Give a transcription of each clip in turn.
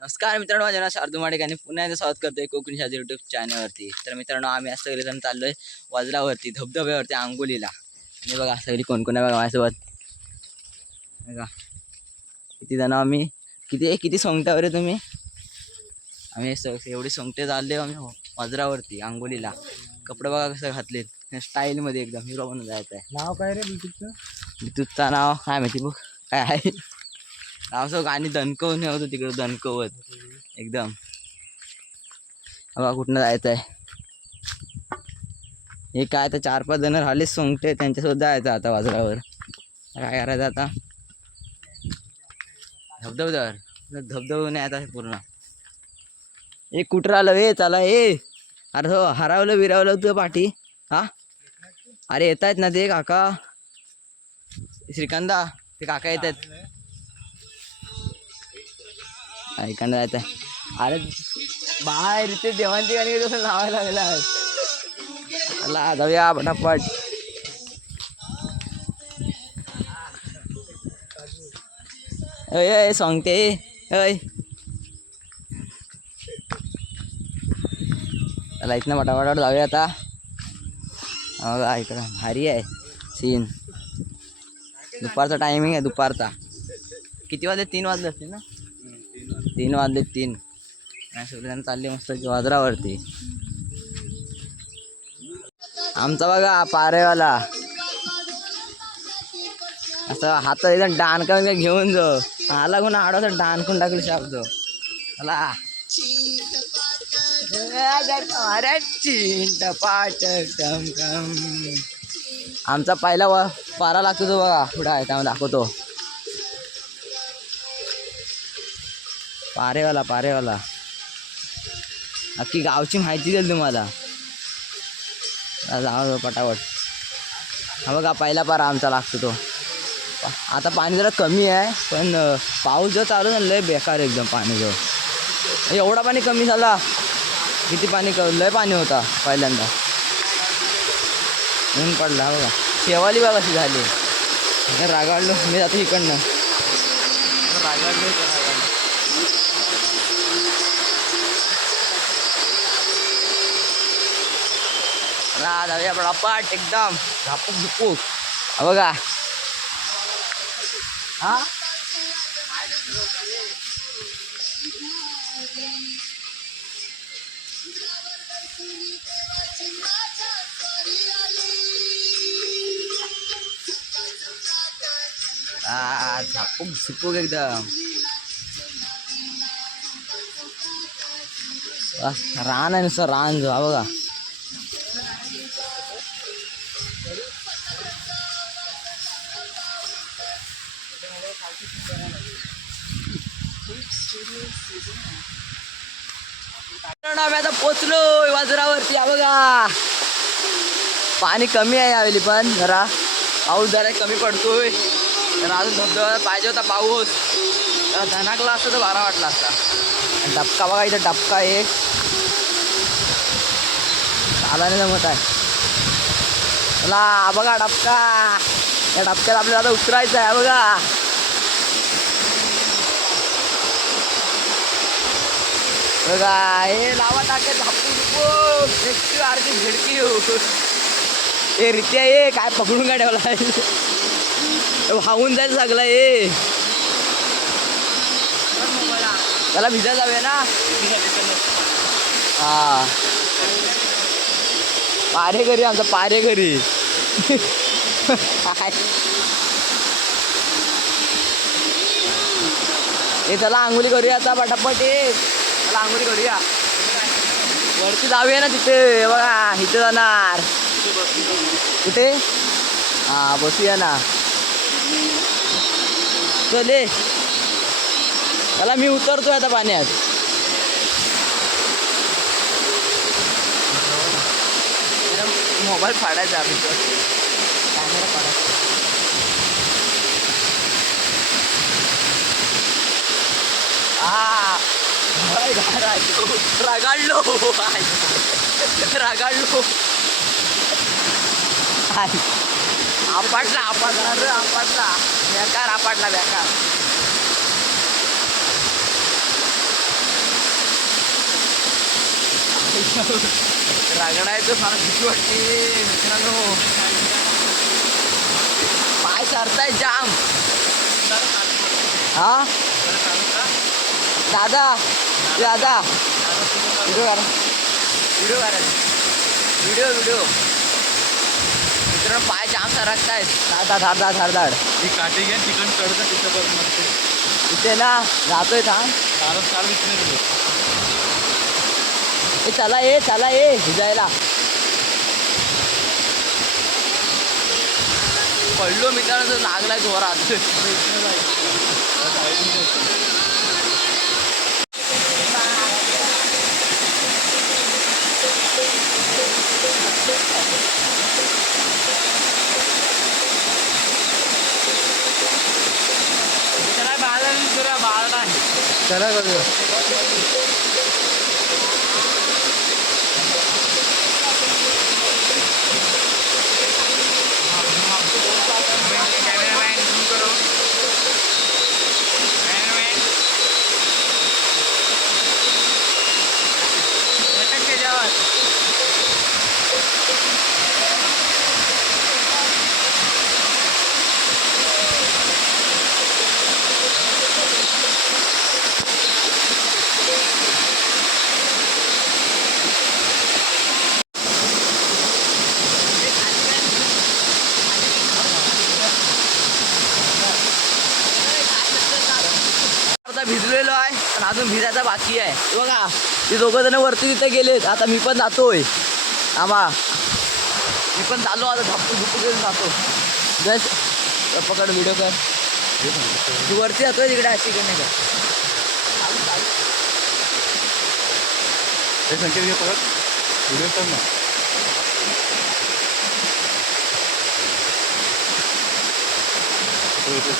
नमस्कार मित्रांनो माझ्या नाव शार्दू माडिक आणि पुन्हा एकदा स्वागत करतोय कोकणी शादी युट्यूब चॅनलवरती तर मित्रांनो आम्ही आज सगळे जण चाललोय वज्रावरती धबधब्यावरती आंघोलीला आणि बघा सगळी कोण कोण आहे बघा माझ्यासोबत. बघा किती जण आम्ही. किती किती सोंगट्यावर आहे तुम्ही? आम्ही एवढी सोंगटे चालले आम्ही वज्रावरती आंघोलीला कपडे बघा कसं घातलेत. स्टाईलमध्ये एकदम हिरो बनून जायचं आहे नाव काय रे बिलकुलचं तुझचं नाव काय माहिती बघ. काय आहे? असं गाणी दणकवून होतो तिकडं दणकवत. एकदम. बघा कुठनं जायचं आहे हे काय तर चार पाच जण राहिले सोंगटे त्यांच्यासोबत जायचं आता वाजरावर. काय करायचं आता? धबधबदार धबधबून नाही आता पूर्ण. एक कुठं आलं वे चला ए. अरे हो हरावलं विरावलं तुझं पाठी. हा? अरे येत आहेत ना ते काका. श्रीकांदा ते काका येत आहेत ऐकायला जायचं आहे अरे बाहेर ते देवांची गाणी कसं लावायला लागला जाऊया पटापट अय अय सांगते अय चला इथनं पटापटापट जाऊया आता. बघा इकडं भारी आहे सीन दुपारचा टायमिंग आहे दुपारचा. किती वाजले? तीन वाजले असतील ना? तीन वाजले तीन. आणि सगळेजण चालले मस्त वाजरावरती आमचा बघा पारेवाला. असं हात एकदम डान घेऊन जो आला कोण आडवा डानकून टाकली शाबतो आला आमचा पहिला पारा लागतो तो बघा. पुढे आहे त्यामध्ये दाखवतो. पारेवाला पारेवाला. अख्खी गावची माहिती देईल तुम्हाला. जाऊ पटापट. हा बघा पहिला पारा आमचा लागतो तो. आता पाणी जरा कमी आहे पण पाऊस जर चालू झाला लय बेकार एकदम पाणी जो. एवढा पाणी कमी झाला किती पाणी क लय पाणी होता पहिल्यांदा. ऊन पडला बघा. शेवाली बघा कशी झाली. रागाडलो मी जातो इकडनं. रागाडलो इकडं रागाडलो जाऊया पटापट एकदम झापूक झुपूक. बघा. हा? झापूक झुपूक एकदम. रान आहे नुसतं रान जो बघा. आम्ही आता पोचलो वाजरावरती. बघा. पाणी कमी आहे यावेळी पण. जरा पाऊस जरा कमी पडतोय. तर अजून धबधबा पाहिजे होता पाऊस. धनाकला असता तर बारा वाटला असता. डबका बघा इथं डबका एक चालाने जमत आहे. चला बघा डबका. या डबक्यात आपल्याला आता उतरायचं आहे बघा. बघा हे लावा टाके झापून झुपून एकटी आरती झिडकी ए रित्या ये काय पकडून काय ठेवला वाहून जायचं सगळं ये. त्याला भिजा जाऊया ना. हा. पारे घरी आमचा पारे घरी. काय ए चला आंघोळी करूया आता पटापट ये. चला आंघोळी करूया. वरती जाऊया ना तिथे. बघा इथे जाणार. कुठे? हा बसूया ना. चले चला मी उतरतोय आता पाण्यात. मोबाईल फाडायचा आम्ही कॅमेरा फाडायचा. आ रागाडलो रागाडलो आपटला आपटला. रे आपटला. बेकार आपटला बेकार. रागडायचं मला भीती वाटते मित्रांनो. पाय सरताय जाम. हा? दादा दादा. व्हिडिओ करा व्हिडिओ करा व्हिडिओ व्हिडिओ. मित्रांनो पाय जाम धाड धाड धाड धाड धाड. ही काठी घ्या चिकन चढतं तिथं बघ मस्त. इथे ना जातोय थांब. चालत चाल विचार ए चला ये चला ये भिजायला. पडलो मित्रांनो तर लागलाय जोरात. चला करूया कॅमेरामॅन झूम करो कॅमेरामॅन लटक त्याच्यावर आता भिजलेलो आहे पण अजून भिजायचा बाकी आहे. हे बघा ते दोघं जण वरती तिथे गेलेत. आता मी पण जातोय. आम्हा मी पण चाललो आता धप्पू धुप्पू करून जातो. बस पकड व्हिडिओ कर. तू वरती जातोय तिकडे अशी नाही का? चालू चालू हे घे परत. व्हिडिओ कर ना. हो, हो.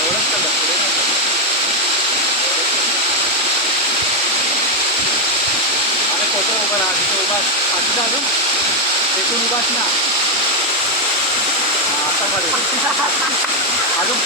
एवढंच चाललं, पुढे नाही चाललं. आणि फोटो उभा राहा तिथे उभा पाठी जा अजून तिथून उभाच ना हा, आता काढू अजून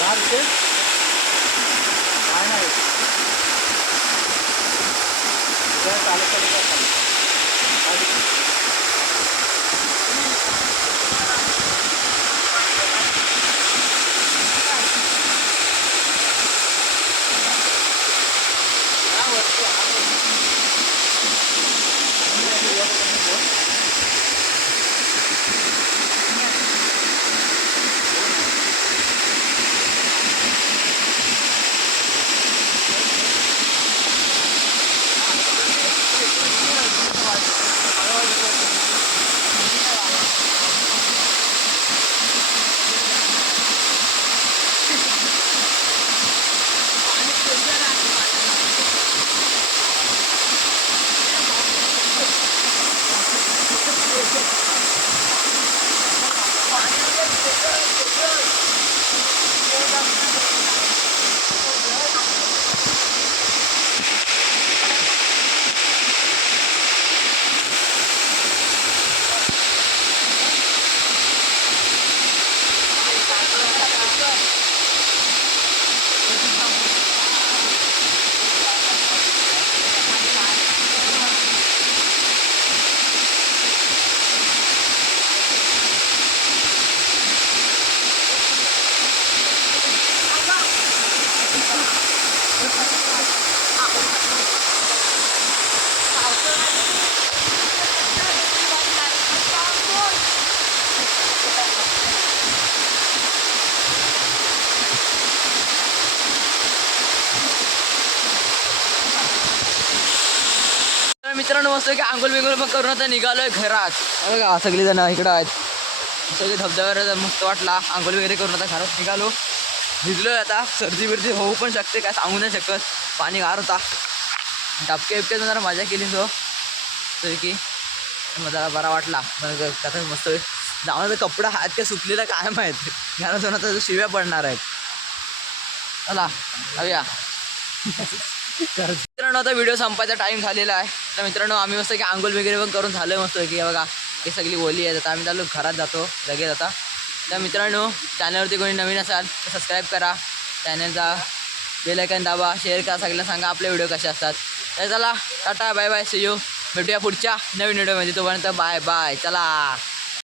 राहा तिथे. काय नाही तिथे चालत चालत जा खाली. खाली. या वरती, हा वरती. मित्रांनो मस्त की आंघोळ बिंगोळ पण करून आता निघालोय घरात. हे बघा सगळी जण इकडं आहेत. सगळे धबधब्यावर मस्त वाटला. आंघोळ वगैरे करून आता घरात निघालो. भिजलोय आता. सर्दी बिर्दी होऊ पण शकते काय सांगू नाही शकत. पाणी गार होता. डबके बिबके जरा मजा केली तो. तरी की मग जरा बरा वाटला. मग आता मस्त जाऊन कपडा हात काय सुकलेला काय माहीत. घरात जाऊन आता शिव्या पडणार आहेत. चला जाऊया. मित्रांनो आता व्हिडिओ संपायचा टाइम झालेला आहे. तर मित्रांनो आम्ही मस्त की आंघोळ वगैरे पण करून झालं मस्त की. बघा हे सगळी ओली आहे आता आम्ही चालू घरात जातो लगेच आता. तर मित्रांनो चॅनलवरती कोणी नवीन असाल तर सबस्क्राईब करा. चॅनलचा बेलायकन दाबा शेअर करा सगळ्यांना सांगा आपले व्हिडिओ कसे असतात. तर चला tata bye bye see you भेटूया पुढच्या नवीन व्हिडिओमध्ये तोपर्यंत बाय बाय चला.